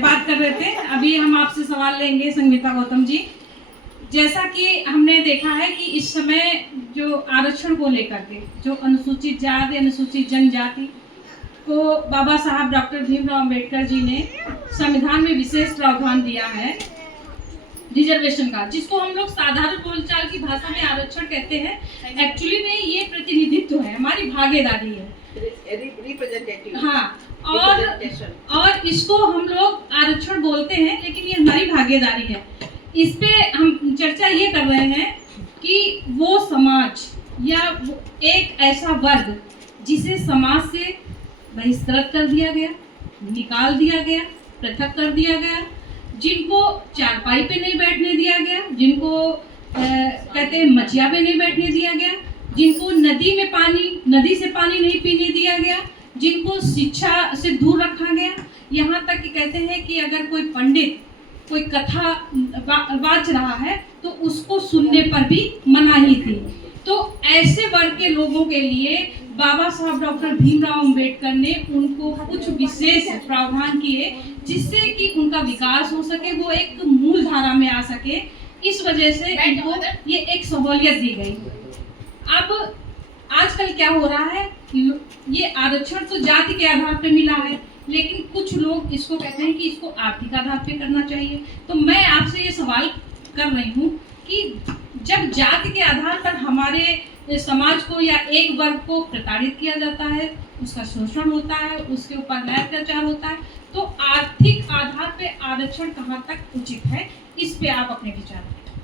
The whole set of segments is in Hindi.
बात कर रहे थे, अभी हम आपसे सवाल लेंगे संगीता गौतम जी। जैसा कि हमने देखा है कि इस समय जो आरक्षण को लेकर के जो अनुसूचित जाति अनुसूचित जनजाति को बाबा साहब डॉक्टर भीमराव अंबेडकर जी ने संविधान में विशेष प्रावधान दिया है रिजर्वेशन का, जिसको हम लोग साधारण बोलचाल की भाषा में आरक्षण कहते हैं। एक्चुअली में ये प्रतिनिधित्व है, हमारी भागीदारी है, रिप्रेजेंटेटिव। हाँ, और इसको हम लोग आरक्षण बोलते हैं, लेकिन ये हमारी भागीदारी है। इस पे हम चर्चा ये कर रहे हैं कि वो समाज या एक ऐसा वर्ग जिसे समाज से बहिष्कृत कर दिया गया, निकाल दिया गया, पृथक कर दिया गया, जिनको चारपाई पे नहीं बैठने दिया गया, जिनको कहते हैं मचिया पे नहीं बैठने दिया गया, जिनको नदी से पानी नहीं पीने दिया गया, जिनको शिक्षा से दूर रखा गया। यहाँ तक कि कहते हैं कि अगर कोई पंडित कोई कथा वाच रहा है तो उसको सुनने पर भी मनाही थी। तो ऐसे वर्ग के लोगों के लिए बाबा साहब डॉक्टर भीमराव अंबेडकर ने उनको कुछ विशेष प्रावधान किए, जिससे कि उनका विकास हो सके, वो एक मूल धारा में आ सके। इस वजह से इनको ये एक सहूलियत दी गई। अब आजकल क्या हो रहा है, ये आरक्षण तो जाति के आधार पर मिला है, लेकिन कुछ लोग इसको कहते हैं कि इसको आर्थिक आधार पे करना चाहिए। तो मैं आपसे ये सवाल कर रही हूँ कि जब जाति के आधार पर हमारे समाज को या एक वर्ग को प्रताड़ित किया जाता है, उसका शोषण होता है, उसके ऊपर न्याय अत्याचार होता है, तो आर्थिक आधार पे आरक्षण कहाँ तक उचित है, इस पे आप अपने विचार रखें।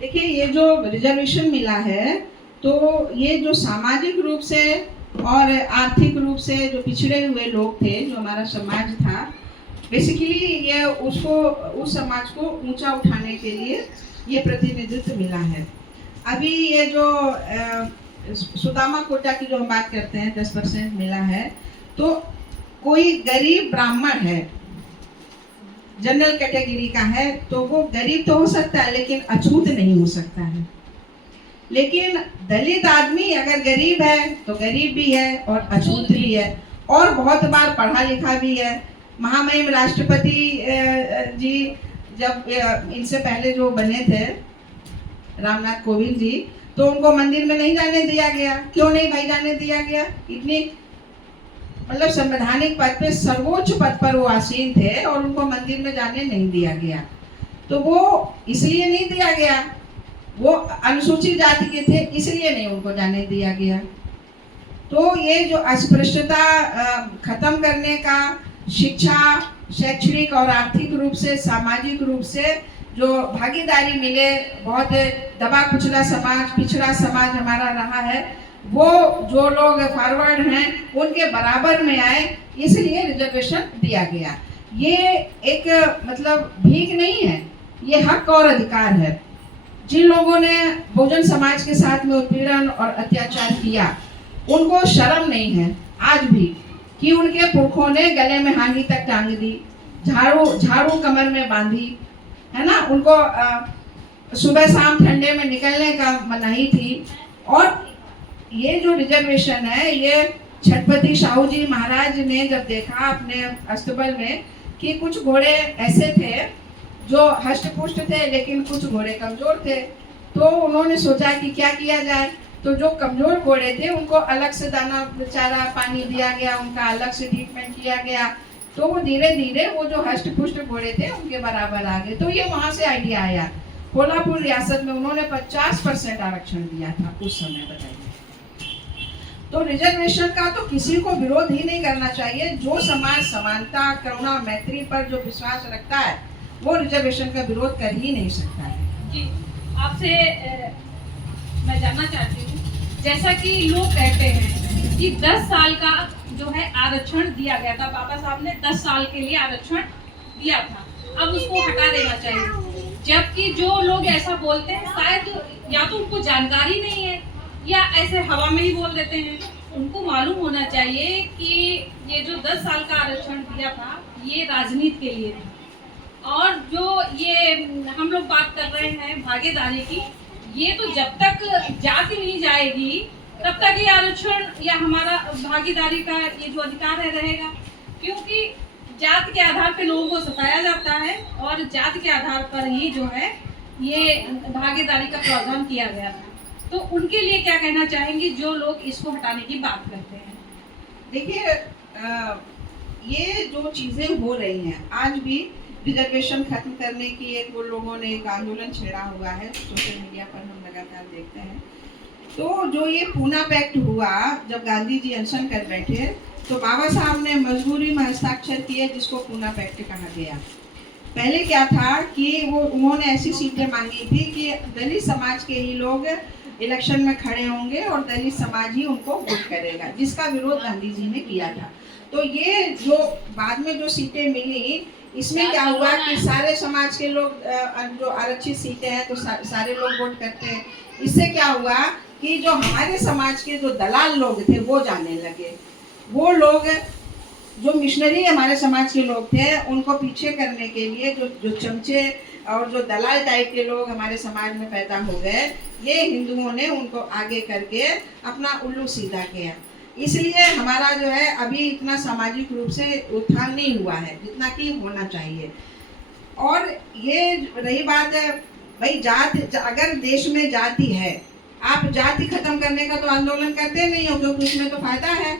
देखिए, ये जो रिजर्वेशन मिला है, तो ये जो सामाजिक रूप से और आर्थिक रूप से जो पिछड़े हुए लोग थे, जो हमारा समाज था, बेसिकली ये उसको उस समाज को ऊंचा उठाने के लिए ये प्रतिनिधित्व मिला है। अभी ये जो सुदामा कोटा की जो हम बात करते हैं 10% मिला है, तो कोई गरीब ब्राह्मण है, जनरल कैटेगरी का है, तो वो गरीब तो हो सकता है लेकिन अछूत नहीं हो सकता है। लेकिन दलित आदमी अगर गरीब है तो गरीब भी है और अछूत भी है, और बहुत बार पढ़ा लिखा भी है। महामहिम राष्ट्रपति जी जब इनसे पहले जो बने थे रामनाथ कोविंद जी, तो उनको मंदिर में नहीं जाने दिया गया। क्यों नहीं भाई जाने दिया गया? इतनी मतलब संवैधानिक पद पे, सर्वोच्च पद पर वो आसीन थे और उनको मंदिर में जाने नहीं दिया गया। तो वो इसलिए नहीं दिया गया, वो अनुसूचित जाति के थे, इसलिए नहीं उनको जाने दिया गया। तो ये जो अस्पृश्यता खत्म करने का, शिक्षा, शैक्षणिक और आर्थिक रूप से, सामाजिक रूप से जो भागीदारी मिले, बहुत दबा कुचला समाज, पिछड़ा समाज हमारा रहा है, वो जो लोग फॉरवर्ड हैं उनके बराबर में आए, इसलिए रिजर्वेशन दिया गया। ये एक मतलब भीख नहीं है, ये हक और अधिकार है। जिन लोगों ने बहुजन समाज के साथ में उत्पीड़न और अत्याचार किया, उनको शर्म नहीं है आज भी कि उनके पुरखों ने गले में हांडी तक टांग दी, झाड़ू कमर में बांधी, है ना, उनको सुबह शाम ठंडे में निकलने का मनाही थी। और ये जो रिजर्वेशन है, ये छत्रपति शाहू जी महाराज ने जब देखा अपने अस्तबल में कि कुछ घोड़े ऐसे थे जो हष्ट-पुष्ट थे लेकिन कुछ घोड़े कमजोर थे, तो उन्होंने सोचा कि क्या किया जाए। तो जो कमजोर घोड़े थे उनको अलग से दाना चारा पानी दिया गया, उनका अलग से ट्रीटमेंट किया गया, तो वो धीरे धीरे वो जो हष्ट-पुष्ट घोड़े थे उनके बराबर आ गए। तो ये वहाँ से आइडिया आया। कोल्हापुर रियासत में उन्होंने 50% आरक्षण दिया था उस समय, बताइए। तो रिजर्वेशन का तो किसी को विरोध ही नहीं करना चाहिए। जो समाज समानता, करुणा और मैत्री पर जो विश्वास रखता है, वो रिजर्वेशन का विरोध कर ही नहीं सकता है। जी, आपसे मैं जानना चाहती हूँ, जैसा कि लोग कहते हैं कि 10 साल का जो है आरक्षण दिया गया था, बाबा साहब ने 10 साल के लिए आरक्षण दिया था, अब उसको हटा देना चाहिए। जबकि जो लोग ऐसा बोलते हैं, शायद या तो उनको जानकारी नहीं है या ऐसे हवा में ही बोल देते हैं। उनको मालूम होना चाहिए कि ये जो 10 साल का आरक्षण दिया था, ये राजनीति के लिए था। और जो ये हम लोग बात कर रहे हैं भागीदारी की, ये तो जब तक जाति नहीं जाएगी तब तक ये आरक्षण या हमारा भागीदारी का ये जो अधिकार है रहेगा, क्योंकि जात के आधार पर लोगों को सताया जाता है और जात के आधार पर ही जो है ये भागीदारी का प्रावधान किया गया था। तो उनके लिए क्या कहना चाहेंगी जो लोग इसको हटाने की बात करते हैं? देखिए, ये जो चीज़ें हो रही हैं, आज भी रिजर्वेशन खत्म करने की एक वो लोगों ने एक आंदोलन छेड़ा हुआ है, सोशल मीडिया पर हम लगातार देखते हैं। तो जो ये पूना पैक्ट हुआ, जब गांधी जी अनशन कर बैठे तो बाबा साहब ने मजबूरी में हस्ताक्षर किए, जिसको पूना पैक्ट कहा गया। पहले क्या था कि उन्होंने ऐसी सीटें मांगी थी कि दलित समाज के ही लोग इलेक्शन में खड़े होंगे और दलित समाज ही उनको वोट करेगा, जिसका विरोध गांधी जी ने किया था। तो ये जो बाद में जो सीटें मिली, इसमें क्या हुआ कि सारे समाज के लोग जो आरक्षित सीटें हैं तो सारे लोग वोट करते हैं। इससे क्या हुआ कि जो हमारे समाज के जो दलाल लोग थे वो जाने लगे। वो लोग जो मिशनरी हमारे समाज के लोग थे उनको पीछे करने के लिए जो चमचे और जो दलाल टाइप के लोग हमारे समाज में पैदा हो गए, ये हिंदुओं ने उनको आगे करके अपना उल्लू सीधा किया। इसलिए हमारा जो है अभी इतना सामाजिक रूप से उत्थान नहीं हुआ है जितना कि होना चाहिए। और ये रही बात है भाई, जात अगर देश में जाति है, आप जाति खत्म करने का तो आंदोलन करते नहीं हो, क्योंकि उसमें तो फायदा है।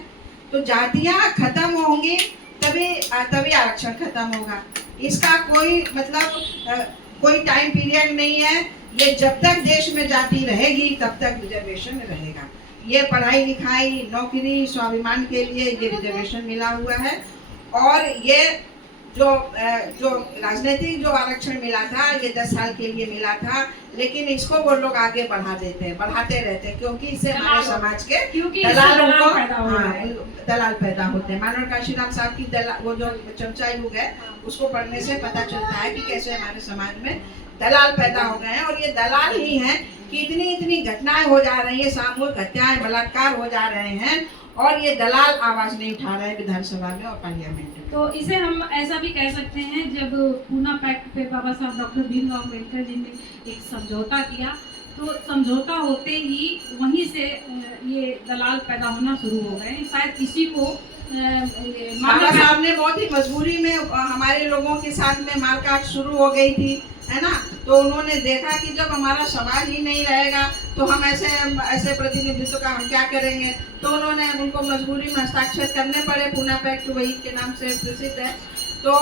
तो जातियां खत्म होंगी तभी आरक्षण खत्म होगा। इसका कोई मतलब कोई टाइम पीरियड नहीं है। ये जब तक देश में जाति रहेगी तब तक रिजर्वेशन रहेगा। ये पढ़ाई लिखाई, नौकरी, स्वाभिमान के लिए ये रिजर्वेशन मिला हुआ है। और ये जो राजनीतिक जो आरक्षण मिला था, ये 10 साल के लिए मिला था, लेकिन इसको वो लोग आगे बढ़ाते रहते हैं, क्योंकि इससे हमारे समाज के दलालों को दलाल पैदा होते हैं। मानव काशीराम साहब की वो जो चमचा युग है, उसको पढ़ने से पता चलता है कि कैसे हमारे समाज में दलाल पैदा हो गए हैं। और ये दलाल ही हैं कि इतनी घटनाएं हो जा रही है, सामूहिक हत्याएं, बलात्कार हो जा रहे हैं, और ये दलाल आवाज नहीं उठा रहे हैं विधानसभा में और पार्लियामेंट में। तो इसे हम ऐसा भी कह सकते हैं, जब पूना पैक्ट पे बाबा साहब डॉक्टर भीमराव अम्बेडकर जी ने एक समझौता किया, तो समझौता होते ही वहीं से ये दलाल पैदा होना शुरू हो गए। शायद इसी को बाबा साहब ने बहुत ही मजबूरी में हमारे लोगों के साथ में मारकाट शुरू हो गई थी, है ना। तो उन्होंने देखा कि जब हमारा समाज ही नहीं रहेगा तो हम ऐसे प्रतिनिधित्व का हम क्या करेंगे। तो उन्होंने उनको मजबूरी में हस्ताक्षर करने पड़े। पूना पैक्ट वही के नाम से प्रसिद्ध है। तो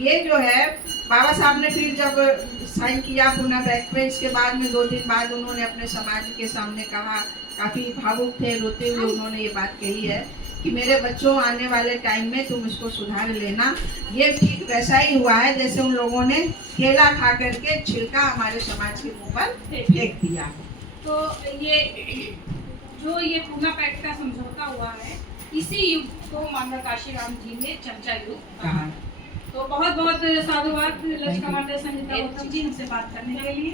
ये जो है बाबा साहब ने फिर जब साइन किया पूना पैक्ट पे, इसके बाद में 2 दिन बाद उन्होंने अपने समाज के सामने कहा, काफ़ी भावुक थे, रोते हुए उन्होंने ये बात कही है कि मेरे बच्चों, आने वाले टाइम में तुम इसको सुधार लेना। ये ठीक वैसा ही हुआ है जैसे उन लोगों ने केला खा करके छिलका हमारे समाज के ऊपर फेंक दिया। तो ये पूना पैक्ट का समझौता हुआ है, इसी युग को मानव काशीराम जी ने चमचा युग कहा। तो बहुत बहुत साधुवाद ललित कमांडर संगीता गौतम जी हमसे बात करने के लिए।